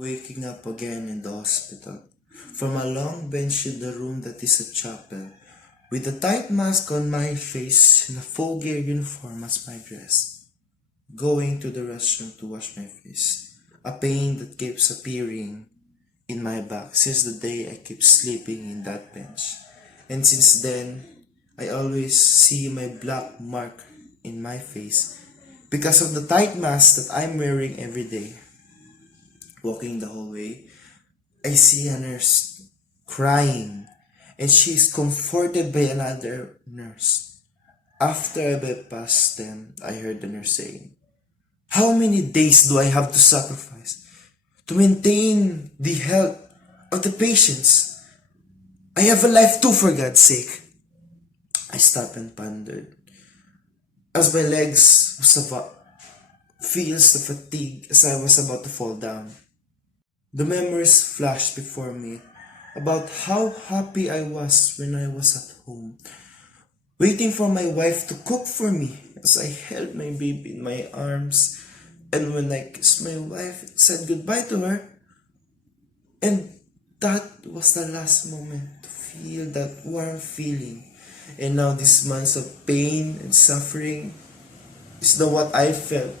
Waking up again in the hospital, from a long bench in the room that is a chapel, with a tight mask on my face and a full gear uniform as my dress, going to the restroom to wash my face, a pain that keeps appearing in my back since the day I keep sleeping in that bench. And since then, I always see my black mark in my face because of the tight mask that I'm wearing every day. Walking the hallway, I see a nurse crying, and she is comforted by another nurse. After I bypassed them, I heard the nurse saying, "How many days do I have to sacrifice to maintain the health of the patients? I have a life too, for God's sake." I stopped and pondered as my legs feels the fatigue as I was about to fall down. The memories flashed before me about how happy I was when I was at home, waiting for my wife to cook for me as I held my baby in my arms, and when I kissed my wife, said goodbye to her, and that was the last moment to feel that warm feeling. And now these months of pain and suffering is the what I felt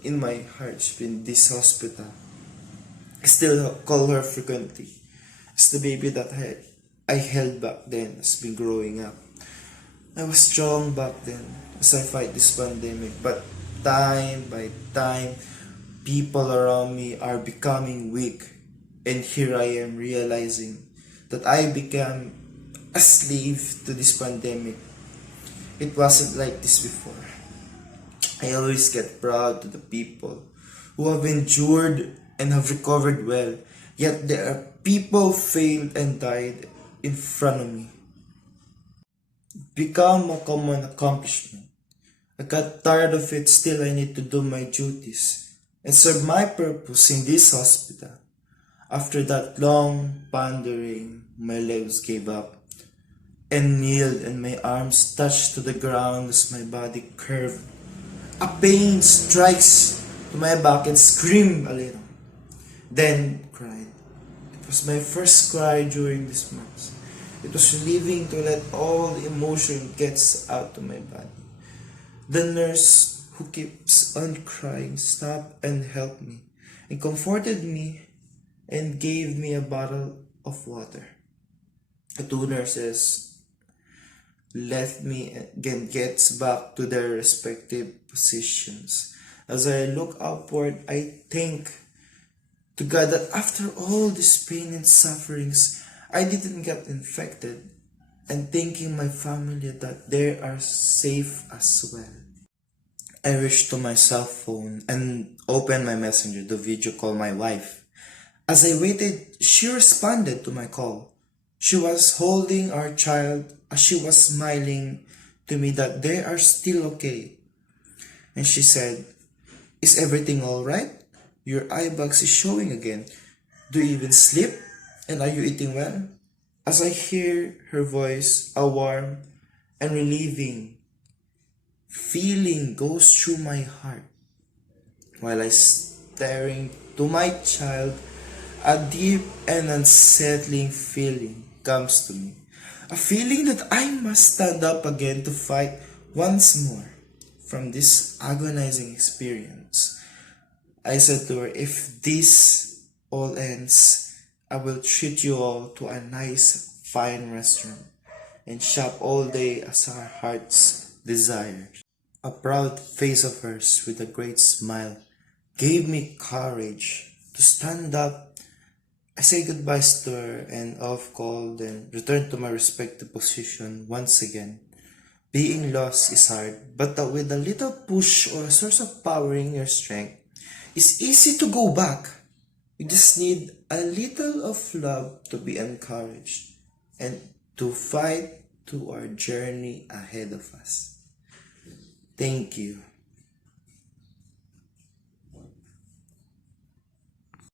in my heart in this hospital. I still call her frequently. It's the baby that I held back then has been growing up. I was strong back then as I fight this pandemic, but time by time, people around me are becoming weak, and here I am realizing that I became a slave to this pandemic. It wasn't like this before. I always get proud to the people who have endured and have recovered well, yet there are people failed and died in front of me. Become a common accomplishment. I got tired of it, still I need to do my duties and serve my purpose in this hospital. After that long pondering, my legs gave up and kneeled, and my arms touched to the ground as my body curved. A pain strikes to my back and screamed a little, then cried. It was my first cry during this month. It was relieving to let all the emotion gets out of my body. The nurse who keeps on crying stopped and helped me and comforted me and gave me a bottle of water. The two nurses let me again gets back to their respective positions. As I look upward, I think to God that after all this pain and sufferings, I didn't get infected, and thanking my family that they are safe as well. I reached to my cell phone and opened my messenger to video call my wife. As I waited, she responded to my call. She was holding our child as she was smiling to me that they are still okay. And she said, "Is everything alright? Your eye bags is showing again. Do you even sleep? And are you eating well?" As I hear her voice, a warm and relieving feeling goes through my heart. While I staring to my child, a deep and unsettling feeling comes to me. A feeling that I must stand up again to fight once more from this agonizing experience. I said to her, "If this all ends, I will treat you all to a nice, fine restaurant and shop all day as our hearts desire." A proud face of hers with a great smile gave me courage to stand up. I say goodbyes to her and off call, then return to my respective position once again. Being lost is hard, but with a little push or a source of powering your strength, it's easy to go back. We just need a little of love to be encouraged and to fight to our journey ahead of us. Thank you.